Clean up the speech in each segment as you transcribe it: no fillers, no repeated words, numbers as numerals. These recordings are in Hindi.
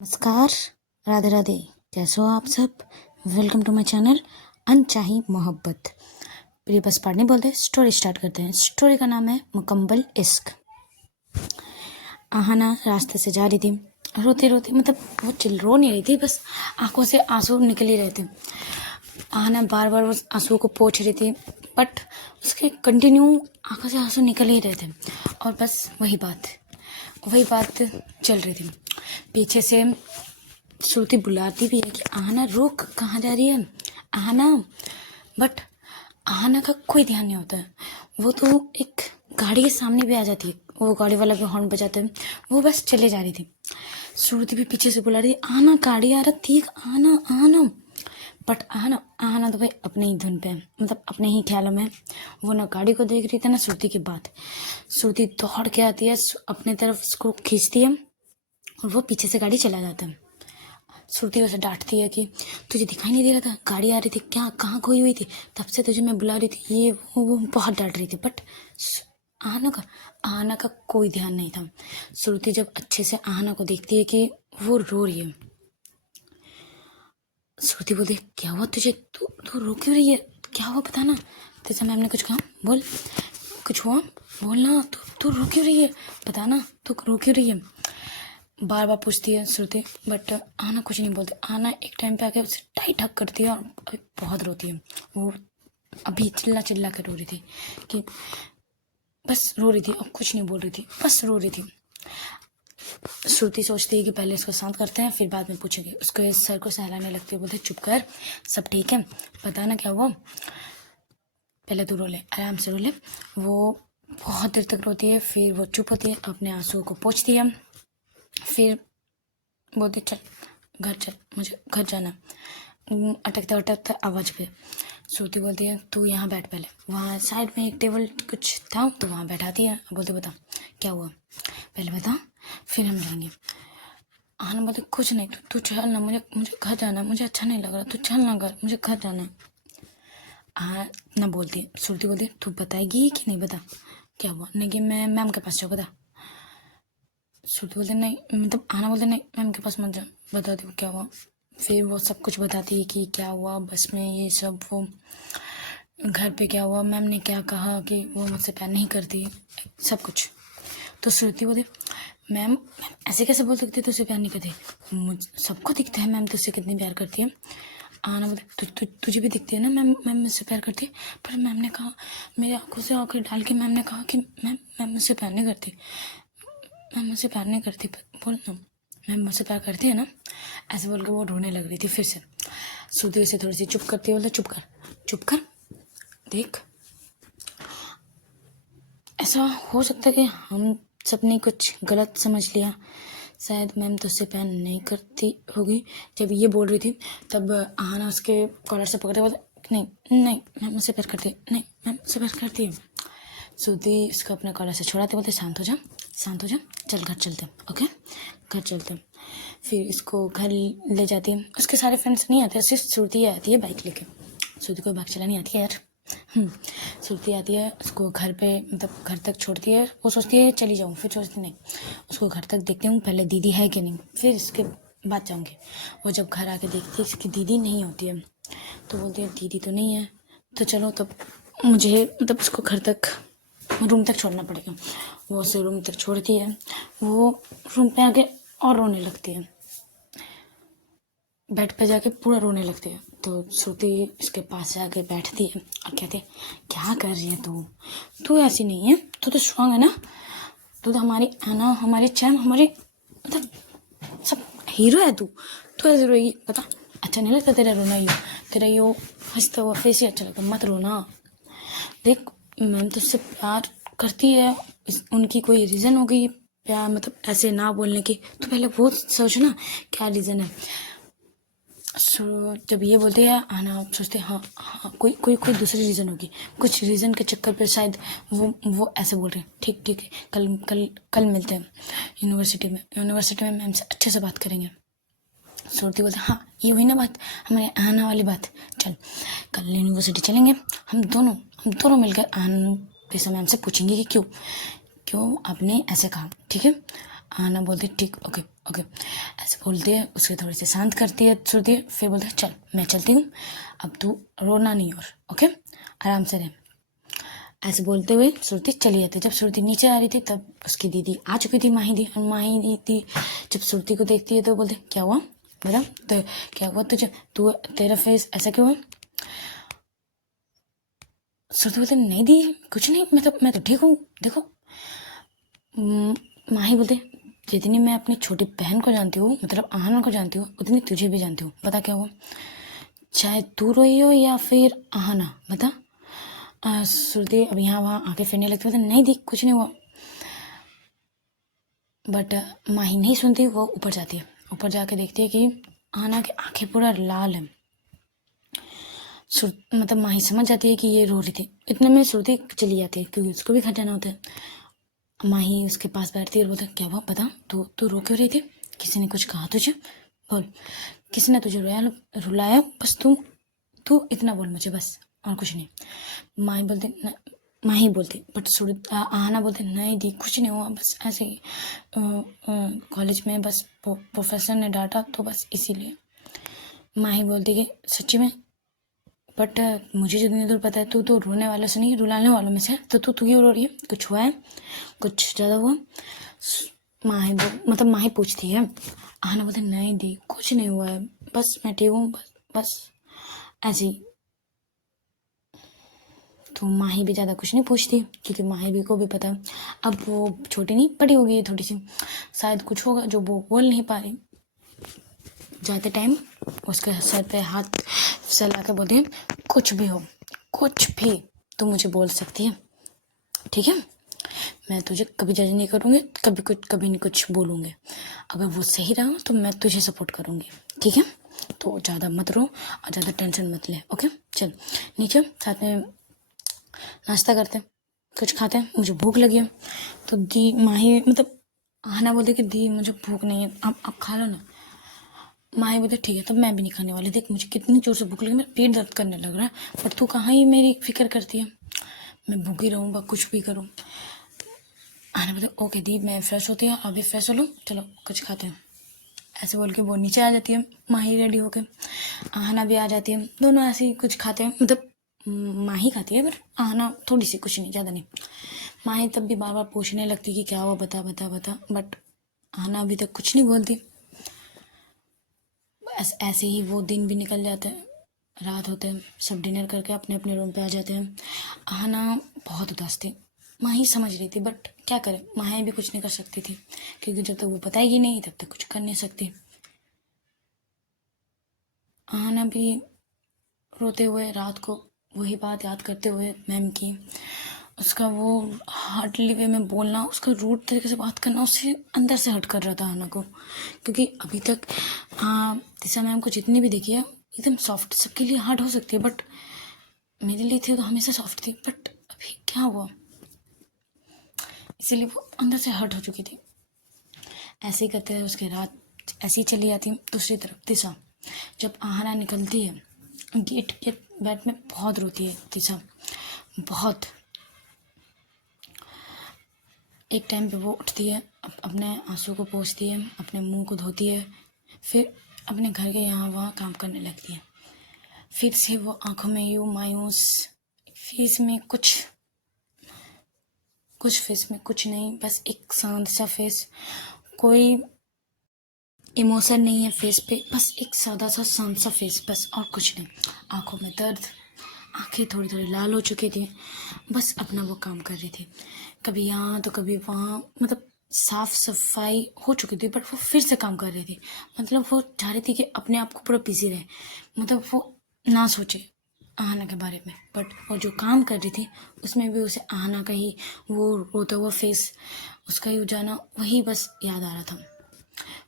नमस्कार, राधे राधे। कैसे हो आप सब? वेलकम टू माय चैनल अनचाही मोहब्बत। प्रिय बस पाठ नहीं बोलते, स्टोरी स्टार्ट करते हैं। स्टोरी का नाम है मुकम्मल इश्क। आहाना रास्ते से जा रही थी, रोती रोती, मतलब वो रो नहीं रही थी, बस आंखों से आंसू निकल ही रहे थे। आहाना बार बार उस आंसू को पोंछ रही थी, बट उसके कंटिन्यू आंखों से आंसू निकल ही रहे थे और बस वही बात चल रही थी। पीछे से श्रुति बुलाती भी है कि आहाना रुक, कहाँ जा रही है आहाना, बट आहाना का कोई ध्यान नहीं होता है। वो तो एक गाड़ी के सामने भी आ जाती है, वो गाड़ी वाला भी हॉर्न बजाते हैं, वो बस चले जा रही थी। श्रुति भी पीछे से बुला रही है, आना गाड़ी आ रहा थी, आना आना, बट आहाना तो भाई अपने ही धुन पे है, मतलब अपने ही ख्यालों में। वो ना गाड़ी को देख रही थी ना श्रुति की बात। श्रुति दौड़ के आती है, अपने तरफ उसको खींचती है और वो पीछे से गाड़ी चला जाता है। श्रुति उसे डांटती है कि तुझे दिखाई नहीं दे रहा था, गाड़ी आ रही थी, क्या कहाँ खोई हुई थी, तब से तुझे मैं बुला रही थी, ये वो बहुत डांट रही थी। बट आहाना का कोई ध्यान नहीं था। श्रुति जब अच्छे से आहाना को देखती है कि वो रो रही है, श्रुति बोलती है क्या हुआ तुझे, तू रो क्यों रही है, क्या हुआ बता ना। तेजा मैम ने कुछ कहा, बोल कुछ हुआ, बोलना, तू रो क्यों रही है, बता ना तू रो क्यों रही है। बार बार पूछती है श्रुति, बट आना कुछ नहीं बोलती। आना एक टाइम पे आके उसे टाइट हक करती है और बहुत रोती है। वो अभी चिल्ला चिल्ला कर रो रही थी कि बस रो रही थी, अब कुछ नहीं बोल रही थी, बस रो रही थी। श्रुति सोचती है कि पहले इसको शांत करते हैं, फिर बाद में पूछेंगे। उसको सर को सहलाने लगती है, बोलते चुप कर, सब ठीक है, पता ना क्या हुआ, पहले तू रो ले, आराम से रो ले। वो बहुत देर तक रोती है, फिर वो चुप होती है, अपने आंसुओं को पोंछती है, फिर बोलती चल घर चल, मुझे घर जाना। अटकता आवाज़ पे श्रुति बोलती है तू यहाँ बैठ, पहले वहाँ साइड में एक टेबल कुछ था तो वहाँ बैठाती है। बोलती बता क्या हुआ, पहले बता फिर हम जाएंगे। आना बोलते कुछ नहीं, तू चल ना, मुझे घर जाना है, मुझे अच्छा नहीं लग रहा, तू चल ना घर, मुझे घर जाना है। हाँ ना बोलती है। श्रुति बोलती तू बताएगी कि नहीं, बता क्या हुआ। नहीं कि मैं मैम के पास जाऊँ, बता। श्रुति बोलते नहीं, मतलब आना बोलते नहीं मैम के पास मत जा, बता दो क्या हुआ। फिर वो सब कुछ बताती है कि क्या हुआ बस में, ये सब, वो घर पे क्या हुआ, मैम ने क्या कहा कि वो मुझसे प्यार नहीं करती, सब कुछ। तो श्रुति बोलती मैम ऐसे कैसे बोल सकती है तुझसे प्यार नहीं करती, मुझ सबको दिखता है मैम तुझसे कितनी प्यार करती है। आना बोलते तुझे भी दिखती है ना मैम मुझसे प्यार करती है। पर मैम ने कहा, मेरी आंखों से आंखें डाल के मैम ने कहा कि मैम मुझसे प्यार नहीं करती, मैम मुझसे प्यार नहीं करती, बोल ना मैम मुझसे प्यार करती है ना। ऐसे बोल के वो रोने लग रही थी। फिर से श्रुति से थोड़ी सी चुप करती है, बोलते चुप कर, देख ऐसा हो सकता है कि हम सबने कुछ गलत समझ लिया, शायद मैम तुझसे प्यार नहीं करती होगी। जब ये बोल रही थी तब आहाना उसके कॉलर से पकड़े, बोलते नहीं मैम मुझसे प्यार करती है, नहीं मैम मुझसे प्यार करती है। श्रुति इसको अपने कॉलर से छोड़ाते, बोलते शांत हो जा, चल घर चलते, ओके घर चलते। फिर इसको घर ले जाती है। उसके सारे फ्रेंड्स नहीं आते, सिर्फ श्रुति आती है बाइक लेके। श्रुति को बाइक चलानी आती है यार। श्रुति आती है, उसको घर पे मतलब घर तक छोड़ती है। वो सोचती है चली जाऊँ, फिर सोचती नहीं, उसको घर तक देखती हूँ पहले दीदी है कि नहीं, फिर इसके बाद जाऊँगी। वो जब घर आके देखती है इसकी दीदी नहीं होती है, तो बोलती है दीदी तो नहीं है, तो चलो तब मुझे मतलब उसको घर तक रूम तक छोड़ना पड़ेगा। वो उसे रूम तक छोड़ती है। वो रूम पे आके और रोने लगती है, बेड पे जाके पूरा रोने लगती है। तो श्रुति इसके पास जाके बैठती है और कहती है क्या कर रही है तू ऐसी नहीं है, तू तो स्ट्रांग है ना, तू तो हमारी आना, हमारी चैन, हमारी मतलब सब हीरो है, तू ऐसे रोएगी, पता अच्छा नहीं लगता तेरा रोना, तेरा यो हंसता हुआ फेस ही अच्छा लगता, मत रोना। देख मैम तुझसे प्यार करती है, उनकी कोई रीज़न होगी प्यार मतलब ऐसे ना बोलने की, तो पहले वो सोच ना क्या रीज़न है। जब ये बोलते हैं आना सोचते हाँ कोई दूसरी रीज़न होगी, कुछ रीज़न के चक्कर पे शायद वो ऐसे बोल रहे हैं। ठीक है, कल मिलते हैं यूनिवर्सिटी में मैम से अच्छे से बात करेंगे। श्रुति बोलते हाँ ये हुई ना बात, हमारे आना वाली बात, चल कल यूनिवर्सिटी चलेंगे, हम दोनों मिलकर आना मैम से पूछेंगे कि क्यों आपने ऐसे कहा, ठीक है। आना बोलती ठीक ओके ओके ऐसे बोलते हैं, उसके थोड़ी सी शांत करती है श्रुति, फिर बोलते चल मैं चलती हूँ, अब तू रोना नहीं और ओके आराम से रह। ऐसे बोलते हुए श्रुति चली जाती। जब श्रुति नीचे आ रही थी तब उसकी दीदी आ चुकी थी, माही दी। और माही दीदी जब श्रुति को देखती है तो बोलते क्या हुआ बता, तो क्या हुआ तुझे, तू तेरा फेस ऐसा क्यों है। श्रुति बोलते नहीं दी कुछ नहीं, मैं तो ठीक हूँ देखो। माही बोलते जितनी मैं अपनी छोटी बहन को जानती हूँ, मतलब आहना को जानती हूँ, उतनी तुझे भी जानती हूँ, बता क्या हुआ, चाहे तू रोई हो या फिर आहना, बता। श्रुति अब यहाँ वहाँ आंखें फेरने लगती, बोलते नहीं दी कुछ नहीं हुआ। बट माही नहीं सुनती, वो ऊपर जाती है, ऊपर जाके देखती है कि आहना की आंखें पूरा लाल है। मतलब माही समझ जाती है कि ये रो रही थी। इतने में श्रुति चली जाती है क्योंकि उसको भी घर जाना होता है। माही उसके पास बैठती है और बोलता क्या हुआ बता, तू रो क्यों रही थी, किसी ने कुछ कहा तुझे, बोल किसी ने तुझे रुलाया, बस तू इतना बोल मुझे बस, और कुछ नहीं। माही बोलती बट आहना बोलते नहीं दी कुछ नहीं हुआ, बस ऐसे ही कॉलेज में बस प्रोफेसर ने डांटा तो बस इसीलिए। माही बोलती कि सच्ची में, बट मुझे जितनी दूर पता है तू रोने वालों से नहीं रुलाने वालों में से, तो तू क्यों रो रही है, कुछ हुआ है, कुछ ज़्यादा हुआ। माही पूछती है, आहना बोलते नहीं दी कुछ नहीं हुआ है, बस मैं ठीक हूँ, बस ऐसे ही। तो माही भी ज़्यादा कुछ नहीं पूछती क्योंकि माही भी को भी पता अब वो छोटी नहीं बड़ी हो गई है थोड़ी सी, शायद कुछ होगा जो वो बोल नहीं पा रही। जाते टाइम उसके सर पे हाथ फैला के बोलते हैं कुछ भी हो, कुछ भी तू मुझे बोल सकती है, ठीक है, मैं तुझे कभी जज नहीं करूँगी, कभी नहीं कुछ बोलूँगी, अगर वो सही रहा तो मैं तुझे सपोर्ट करूँगी, ठीक है, तो ज़्यादा मत रो और ज़्यादा टेंशन मत ले, ओके। चल नीचे साथ में नाश्ता करते हैं, कुछ खाते हैं, मुझे भूख लगी है। तो दी माही मतलब आहना बोलती कि दी मुझे भूख नहीं है, आप खा लो ना। माही बोलते ठीक है, तब मैं भी नहीं खाने वाली, देख मुझे कितनी जोर से भूख लगी, मेरा पेट दर्द करने लग रहा है, पर तू कहाँ ही मेरी फिक्र करती है, मैं भूखी रहूँगा कुछ भी करूँ। आहना बोलते ओके दी मैं फ्रेश होती हूँ, अभी फ्रेश हो लूँ, चलो कुछ खाते हैं। ऐसे बोल के वो नीचे आ जाती है, माही रेडी होके, आहना भी आ जाती है, दोनों ऐसे ही कुछ खाते हैं, मतलब माही खाती है पर आहना थोड़ी सी, कुछ नहीं ज़्यादा नहीं। माही तब भी बार बार पूछने लगती कि क्या हुआ बता बता बता, बट आहना अभी तक कुछ नहीं बोलती। ऐसे ही वो दिन भी निकल जाते हैं, रात होते हैं, सब डिनर करके अपने अपने रूम पे आ जाते हैं। आहना बहुत उदास थी, माही समझ रही थी बट क्या करे, माही भी कुछ नहीं कर सकती थी क्योंकि जब तक वो बताएगी नहीं तब तक कुछ कर नहीं सकती। आहना भी रोते हुए रात को वही बात याद करते हुए मैम की, उसका वो हार्डली वे में बोलना, उसका रूड तरीके से बात करना उससे अंदर से हट कर रहा था आहना को, क्योंकि अभी तक दिशा मैम को जितनी भी देखी है एकदम सॉफ्ट, सबके लिए हार्ड हो सकती है बट मेरे लिए थी तो हमेशा सॉफ्ट थी, बट अभी क्या हुआ, इसीलिए वो अंदर से हर्ट हो चुकी थी। ऐसे ही करते उसके रात ऐसी चली जाती। दूसरी तरफ दिशा जब आहना निकलती है गेट के बैठ में बहुत रोती है दिशा, बहुत। एक टाइम पे वो उठती है, अपने आंसू को पोंछती है, अपने मुंह को धोती है, फिर अपने घर के यहाँ वहाँ काम करने लगती है। फिर से वो आंखों में यूँ मायूस, फेस में कुछ फेस में कुछ नहीं, बस एक शांत सा फेस, कोई इमोशन नहीं है फेस पे, बस एक सादा सा शांत सा फेस, बस और कुछ नहीं। आंखों में दर्द, आंखें थोड़ी थोड़ी लाल हो चुकी थी, बस अपना वो काम कर रही थी, कभी यहाँ तो कभी वहाँ, मतलब साफ सफाई हो चुकी थी बट वो फिर से काम कर रही थी, मतलब वो चाह रही थी कि अपने आप को पूरा बिजी रहे, मतलब वो ना सोचे आहना के बारे में, बट वो जो काम कर रही थी उसमें भी उसे आहना का ही वो रोता हुआ फेस, उसका ही जाना वही बस याद आ रहा था।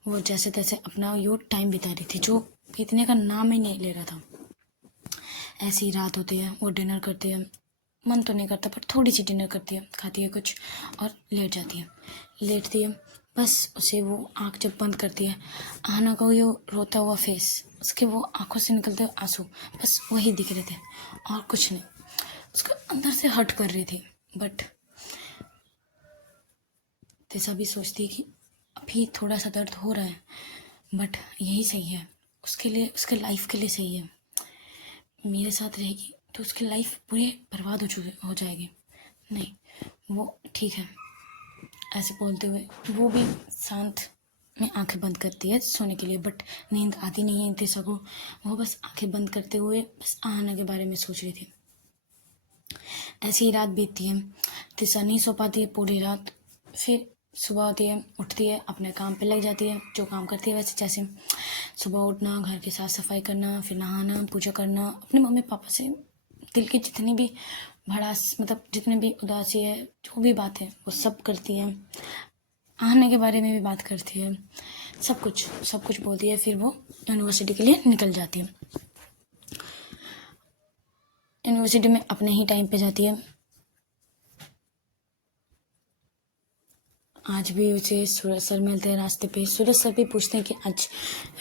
वो जैसे तैसे अपना यो टाइम बिता रही थी जो बीतने का नाम ही नहीं ले रहा था। ऐसी ही रात होती है, वो डिनर करती है, मन तो नहीं करता पर थोड़ी सी डिनर करती है, खाती है कुछ और लेट जाती है, लेटती है, बस उसे वो आँख जब बंद करती है आहना का वो रोता हुआ फेस, उसके वो आँखों से निकलते हुए आंसू, बस वही दिख रहे थे और कुछ नहीं, उसका अंदर से हर्ट कर रही थी। बट दिशा भी सोचती है कि अब अभी थोड़ा सा दर्द हो रहा है, बट यही सही है उसके लिए, उसके लाइफ के लिए सही है। मेरे साथ रहेगी तो उसकी लाइफ पूरी बर्बाद हो जाएगी। नहीं, वो ठीक है। ऐसे बोलते हुए वो भी शांत में आंखें बंद करती है सोने के लिए, बट नींद आती नहीं है तिशा को। वो बस आंखें बंद करते हुए बस आहना के बारे में सोच रही थी। ऐसी ही रात बीतती है, तिशा नहीं सो पाती है पूरी रात। फिर सुबह होती है, उठती है, अपने काम पे लग जाती है, जो काम करती है वैसे, जैसे सुबह उठना, घर की साफ सफाई करना, फिर नहाना, पूजा करना, अपने मम्मी पापा से दिल की जितनी भी भड़ास, मतलब जितने भी उदासी है, जो भी बात है वो सब करती है। आहना के बारे में भी बात करती है, सब कुछ बोलती है। फिर वो यूनिवर्सिटी के लिए निकल जाती है। यूनिवर्सिटी में अपने ही टाइम पे जाती है। आज भी उसे सूरज सर मिलते हैं रास्ते पे। सूरज सर भी पूछते हैं कि आज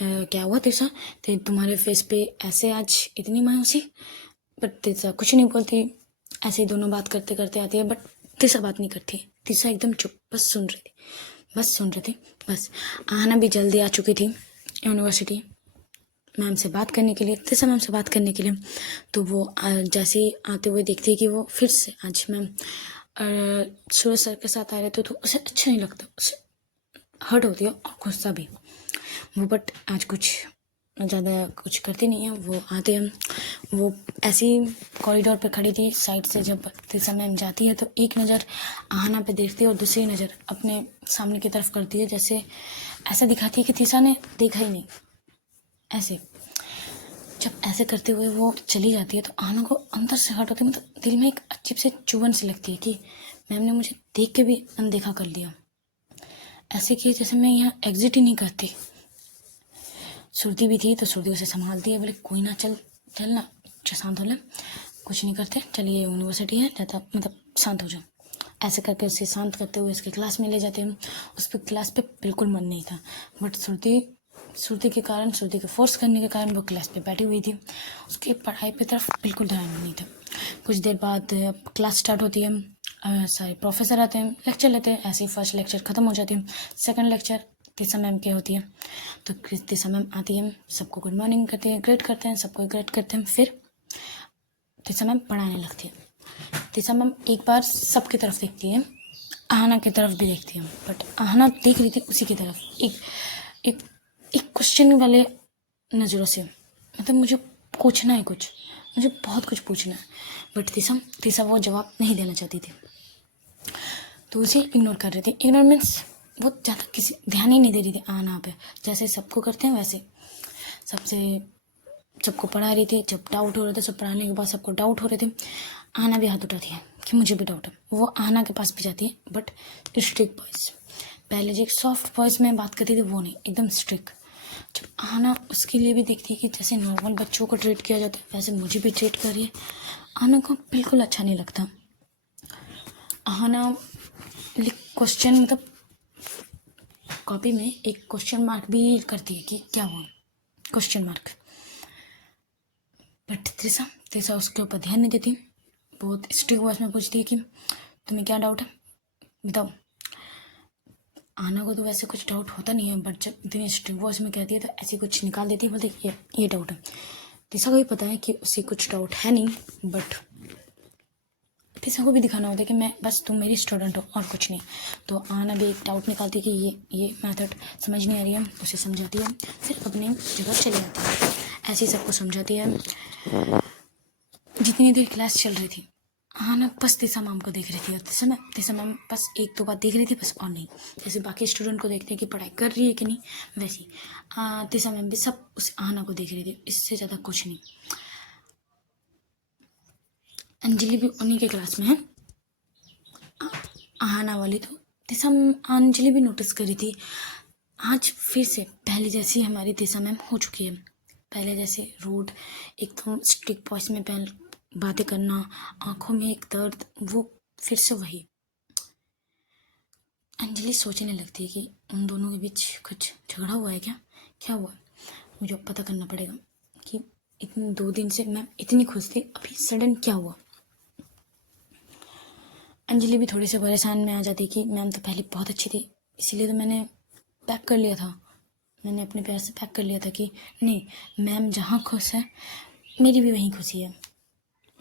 क्या हुआ तिशा, तुम्हारे फेस पे ऐसे आज इतनी मायूसी। बट तिशा कुछ नहीं बोलती, ऐसे ही दोनों बात करते करते आती है, बट तिशा बात नहीं करती। तिशा एकदम चुप, बस सुन रही थी बस। आहना भी जल्दी आ चुकी थी यूनिवर्सिटी मैम से बात करने के लिए, तिशा मैम से बात करने के लिए। तो वो जैसे ही आते हुए देखती है कि वो फिर से आज मैम सूरज सर के साथ आ रहे थे, तो उसे अच्छा नहीं लगता, उसे हर्ट होती है और गुस्सा भी। वो बट आज कुछ ज़्यादा कुछ करती नहीं है। वो आते हैं, वो ऐसी कॉरिडोर पे खड़ी थी साइड से, जब तिशा मैम जाती है तो एक नज़र आहना पे देखती है और दूसरी नज़र अपने सामने की तरफ करती है, जैसे ऐसा दिखाती है कि तिशा ने देखा ही नहीं। ऐसे जब ऐसे करते हुए वो चली जाती है तो आहना को अंदर से हर्ट होती है, मतलब दिल में एक अजीब से चुभन सी लगती है कि मैम ने मुझे देख के भी अनदेखा कर लिया, ऐसे किए जैसे मैं यहाँ एग्जिट ही नहीं करती। सुरती भी थी तो सुरती उसे संभालती है, बोले कोई ना, चल शांत हो ले, कुछ नहीं करते, चलिए यूनिवर्सिटी है, ज़्यादा मतलब शांत हो जाओ। ऐसे करके उसे शांत करते हुए उसके क्लास में ले जाते हैं। उस पर क्लास पे बिल्कुल मन नहीं था, बट सुरती के फोर्स करने के कारण वो क्लास पे बैठी हुई थी। उसकी पढ़ाई पे तरफ बिल्कुल ध्यान नहीं था। कुछ देर बाद क्लास स्टार्ट होती है, सारे प्रोफेसर आते हैं, लेक्चर लेते हैं। ऐसे ही फर्स्ट लेक्चर ख़त्म हो जाती है, सेकंड लेक्चर तिशा मैम की होती है। तो तिशा मैम आती है, सबको गुड मॉर्निंग करती है, ग्रेट करते हैं, सबको ग्रेट करते हैं। फिर तिशा मैम पढ़ाने लगती है। तिशा मैम एक बार सबकी तरफ देखती है, आहना की तरफ भी देखती है, बट आहना देख रही थी उसी की तरफ, एक एक क्वेश्चन वाले नज़रों से, मतलब मुझे पूछना है कुछ, मुझे बहुत कुछ पूछना है, बट तिशा वो जवाब नहीं देना चाहती थी, तो उसे इग्नोर कर रही थी। इग्नोर मीन्स वो ज़्यादा किसी ध्यान ही नहीं दे रही थी आहना पे, जैसे सबको करते हैं वैसे सबको पढ़ा रही थी। जब डाउट हो रहे थे, सब पढ़ाने के बाद सबको डाउट हो रहे थे, आहना भी हाथ उठाती है कि मुझे भी डाउट है। वो आहना के पास भी जाती है, बट स्ट्रिक्ट वॉइस, पहले जो एक सॉफ्ट वॉइस में बात करती थी वो नहीं, एकदम स्ट्रिक्ट। जब आहना उसके लिए भी देखती है कि जैसे नॉर्मल बच्चों को ट्रीट किया जाता है वैसे मुझे भी ट्रीट कर रही है, आहना को बिल्कुल अच्छा नहीं लगता। आहना क्वेश्चन, मतलब कॉपी में एक क्वेश्चन मार्क भी करती है कि क्या हुआ, क्वेश्चन मार्क। बट तिशा उसके ऊपर ध्यान नहीं देती, बहुत स्ट्रिक्ट वॉइस में पूछती है कि तुम्हें क्या डाउट है, बताओ। आहना को तो वैसे कुछ डाउट होता नहीं है, बट जब इतनी स्ट्रिक्ट वॉइस में कहती है तो ऐसे कुछ निकाल देती है, बोलते ये डाउट है। तिशा को भी पता है कि उसे कुछ डाउट है नहीं, बट तिशा को भी दिखाना होता है कि मैं बस तुम मेरी स्टूडेंट हो और कुछ नहीं। तो आहना भी एक डाउट निकालती है कि ये मेथड समझ नहीं आ रही है, उसे समझाती है, फिर अपने जगह चली जाती है। ऐसे ही सबको समझाती है। जितनी देर क्लास चल रही थी, आहना बस तिशा मैम को देख रही थी, और तिशा मैम बस एक दो बार देख रही थी बस, और नहीं। जैसे बाकी स्टूडेंट को देखते हैं कि पढ़ाई कर रही है कि नहीं, वैसी तिशा मैम भी सब उस आहना को देख रही थी, इससे ज़्यादा कुछ नहीं। अंजलि भी उन्हीं के क्लास में है, आहना वाली। तो तिशा अंजलि भी नोटिस करी थी, आज फिर से पहले जैसी हमारी तिशा मैम हो चुकी है। पहले जैसे रूड, एकदम स्ट्रिक्ट वॉइस में बातें करना, आंखों में एक दर्द, वो फिर से वही। अंजलि सोचने लगती है कि उन दोनों के बीच कुछ झगड़ा हुआ है क्या हुआ, मुझे पता करना पड़ेगा कि इतने 2 दिन से मैम इतनी खुश थी, अभी सडन क्या हुआ। अंजलि भी थोड़ी सी परेशान में आ जाती कि मैम तो पहले बहुत अच्छी थी, इसीलिए तो मैंने पैक कर लिया था, मैंने अपने प्यार से पैक कर लिया था कि नहीं, मैम जहाँ खुश है मेरी भी वहीं खुशी है।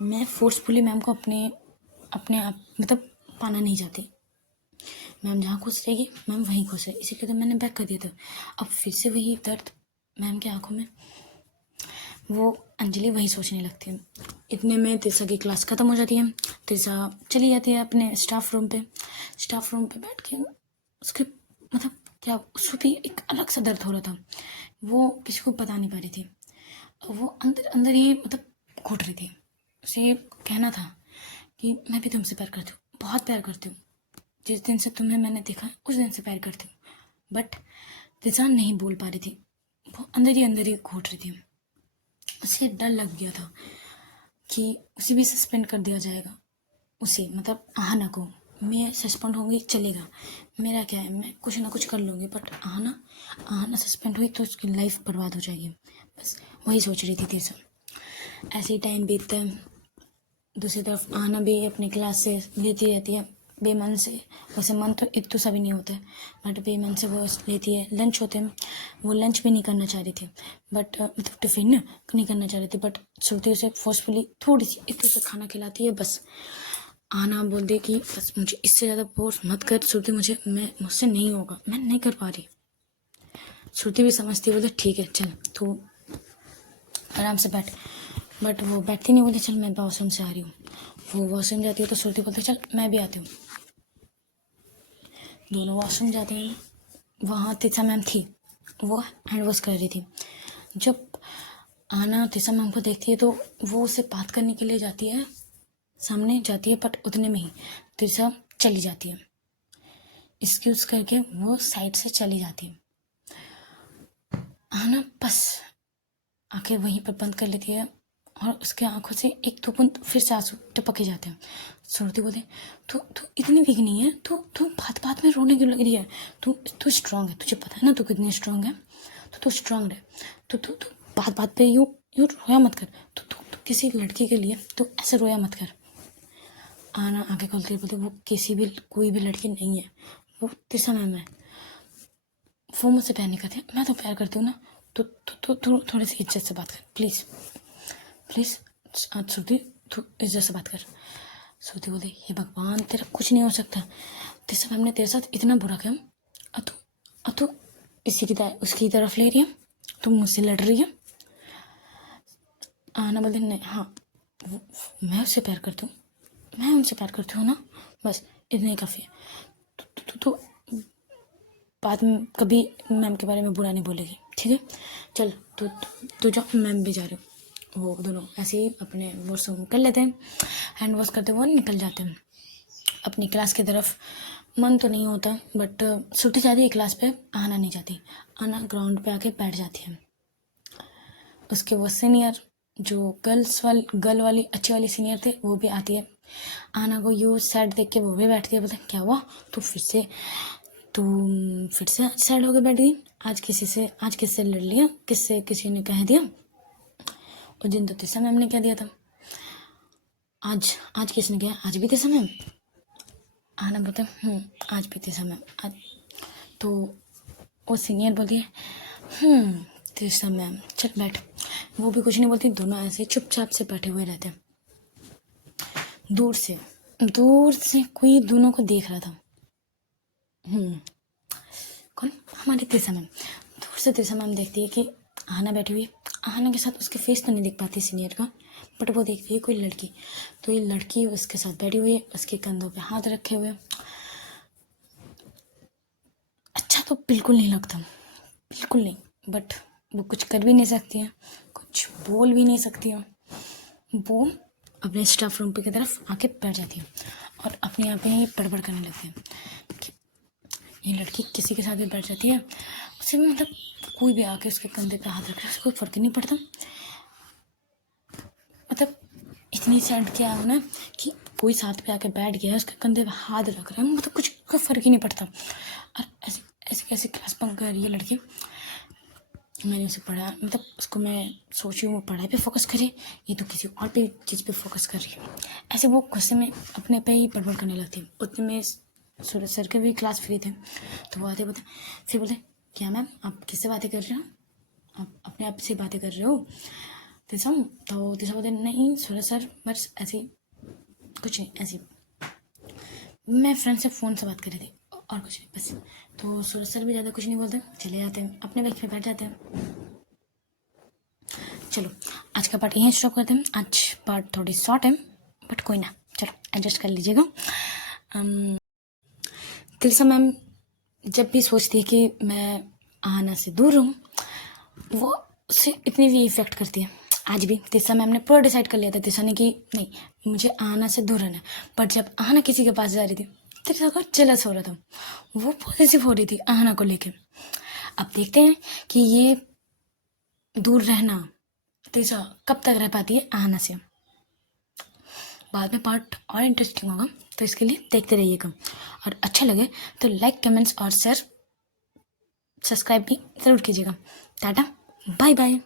मैं फोर्सफुली मैम को अपने आप मतलब पाना नहीं चाहती। मैम जहाँ खुश रहेगी मैम वहीं खुश है, इसी के तो मैंने बैक कर दिया था। अब फिर से वही दर्द मैम की आंखों में। वो अंजलि वही सोचने लगती है। इतने में तिरसा की क्लास ख़त्म हो जाती है। तिरसा चली जाती है अपने स्टाफ रूम पे बैठ के उसके मतलब क्या उसको भी एक अलग सा दर्द हो रहा था, वो किसी को बता नहीं पा रही थी। वो अंदर अंदर ही मतलब घुट रही थी। उसे कहना था कि मैं भी तुमसे प्यार करती हूँ, बहुत प्यार करती हूँ, जिस दिन से तुम्हें मैंने देखा उस दिन से प्यार करती हूँ। बट तिरसा नहीं बोल पा रही थी, वो अंदर ही घुट रही थी। उसे डर लग गया था कि उसे भी सस्पेंड कर दिया जाएगा, उसे मतलब आहना को। मैं सस्पेंड होंगी चलेगा, मेरा क्या है, मैं कुछ ना कुछ कर लूँगी, बट आहना सस्पेंड हुई तो उसकी लाइफ बर्बाद हो जाएगी। बस वही सोच रही थी तिरसा। ऐसे ही टाइम बीतता है। दूसरी तरफ आहना भी अपनी क्लास से लेती रहती है बेमन से। वैसे मन तो एक तो सभी नहीं होता है, बट बेमन से वो लेती है। लंच होते हैं, वो लंच भी नहीं करना चाह रही थी, बट मतलब टिफ़िन नहीं करना चाह रही थी, बट श्रुति उसे फोर्सफुली थोड़ी सी एक तो से खाना खिलाती है। बस आहना बोल दे कि बस मुझे इससे ज़्यादा फोर्स मत कर श्रुति, मुझसे नहीं होगा, मैं नहीं कर पा रही। श्रुति भी समझती है, बोले ठीक है चल तू आराम से बैठ। बट वो बैठती नहीं, बोली चल मैं वॉशरूम से आ रही हूँ। वो वॉशरूम जाती है तो श्रुति बोलती चल मैं भी आती हूँ। दोनों वॉशरूम जाते हैं। वहाँ तिरसा मैम थी, वो हैंड वॉश कर रही थी। जब आना तिरसा मैम को देखती है तो वो उससे बात करने के लिए जाती है, सामने जाती है, बट उतने में ही तिरसा चली जाती है। एक्सक्यूज करके वो साइड से चली जाती है। आना बस आंखें वहीं पर बंद कर लेती है और उसके आंखों से एक दो बूंद फिर से आंसू टपक के जाते हैं। श्रुति बोले तू इतनी वीक नहीं है, तू बात बात में रोने क्यों लग रही है? तू स्ट्रांग है, तुझे पता है ना तू कितनी स्ट्रांग है, तो तू स्ट्रांग है। तू बात बात पे यूँ रोया मत कर। तू किसी लड़की के लिए तू ऐसे रोया मत कर। आना आंखें खोलती बोलते वो कोई भी लड़की नहीं है, वो तिरसा मैम है। वो मुझसे प्यार नहीं करती, मैं तो प्यार करती हूँ ना। तो थोड़ी सी इज्जत से बात कर प्लीज़ आज श्रुति, तू इज्जत से बात कर। श्रुति बोली हे भगवान तेरा कुछ नहीं हो सकता, तिरसा मैम ने तेरे साथ इतना बुरा किया, अब तू उसकी तरफ ले रही है, तुम मुझसे लड़ रही है। आना बोलते नहीं, हाँ मैं उससे प्यार करती हूँ, मैं उनसे प्यार करती हूँ ना, बस इतना ही काफ़ी है। तो बाद में कभी मैम के बारे में बुरा नहीं बोलेगी, ठीक है? चल तू जाओ, मैम भी जा रही हूँ। वो दोनों ऐसे ही अपने वॉशरूम कर लेते हैं, हैंड वॉश करते हुए निकल जाते हैं अपनी क्लास की तरफ। मन तो नहीं होता, बट छुट्टी जाती है क्लास पे, आना नहीं जाती। आना ग्राउंड पे आके बैठ जाती है। उसके वो सीनियर जो गर्ल वाली अच्छी वाली सीनियर थे वो भी आती है। आना को यूँ सैड देख के वो भी बैठती है। बोलते क्या हुआ, तू फिर से सैड होकर बैठ गई? आज किससे लड़ लिया? किसी ने कह दिया? उस दिन तो तिरसा मैम ने कह दिया था। आज किसने कहा? आज भी तिरसा मैम। आना बोलते आज भी तिरसा मैम। आज तो वो सीनियर बोलती है तिरसा मैम चल बैठ। वो भी कुछ नहीं बोलती, दोनों ऐसे चुपचाप से बैठे हुए रहते हैं। दूर से कोई दोनों को देख रहा था। कौन? हमारी तिरसा मैम। दूर से तिरसा मैम देखती है कि आहना बैठी हुई। आहना के साथ उसके फेस तो नहीं देख पाती सीनियर का, बट वो देखती है कोई लड़की। तो ये लड़की उसके साथ बैठी हुई है, उसके कंधों पे हाथ रखे हुए। अच्छा तो बिल्कुल नहीं लगता, बिल्कुल नहीं, बट वो कुछ कर भी नहीं सकती है, कुछ बोल भी नहीं सकती है। वो अपने स्टाफ रूम पे की तरफ आके बैठ जाती है और अपने आप ही बड़बड़ करने लगती है। ये लड़की किसी के साथ भी बैठ जाती है, उसे भी मतलब कोई भी आके उसके कंधे पे हाथ रख रहा है, उसको कोई फर्क नहीं पड़ता। मतलब इतनी सैड क्या है ना कि कोई साथ पे आके बैठ गया है, उसके कंधे पे हाथ रख रहा है, मतलब कुछ का फर्क ही नहीं पड़ता। और ऐसे कैसे क्लास बंक कर रही है लड़की। मैंने उसे पढ़ा, मतलब उसको मैं सोची वो पढ़ाई पे फोकस करे, ये तो किसी और पे चीज़ पे फोकस कर रही है। ऐसे वो गुस्से में अपने पे ही बड़बड़ करने लगती है। उतने में सूरज सर के भी क्लास फ्री थे, तो वो आते बोलते क्या मैम, आप किससे बातें कर रहे हो? आप अपने आप से बातें कर रहे हो? तीसरा तो तीसरा बोलते नहीं सूरज सर, बस ऐसी कुछ नहीं, ऐसी मैं फ्रेंड से फ़ोन से बात कर रही थी और कुछ नहीं बस। तो सूरज सर भी ज़्यादा कुछ नहीं बोलते, चले जाते हैं अपने बाइक पे बैठ जाते हैं। चलो आज का पार्ट यहीं स्टॉप करते हैं। आज पार्ट थोड़ी शॉर्ट है बट कोई ना, चलो एडजस्ट कर लीजिएगा। तिलसा मैम जब भी सोचती है कि मैं आना से दूर रहूँ, वो उससे इतनी भी इफेक्ट करती है। आज भी तिलसा मैम ने पूरा डिसाइड कर लिया था तिलसा ने कि नहीं मुझे आना से दूर रहना है, बट जब आना किसी के पास जा रही थी तिलसा को जेलस हो रहा था, वो पॉजिटिव हो रही थी आना को लेकर। अब देखते हैं कि ये दूर रहना तिलसा कब तक रह पाती है आना से। बाद में पार्ट और इंटरेस्टिंग होगा, तो इसके लिए देखते रहिएगा और अच्छा लगे तो लाइक कमेंट्स और शेयर सब्सक्राइब भी ज़रूर कीजिएगा। Tata bye bye.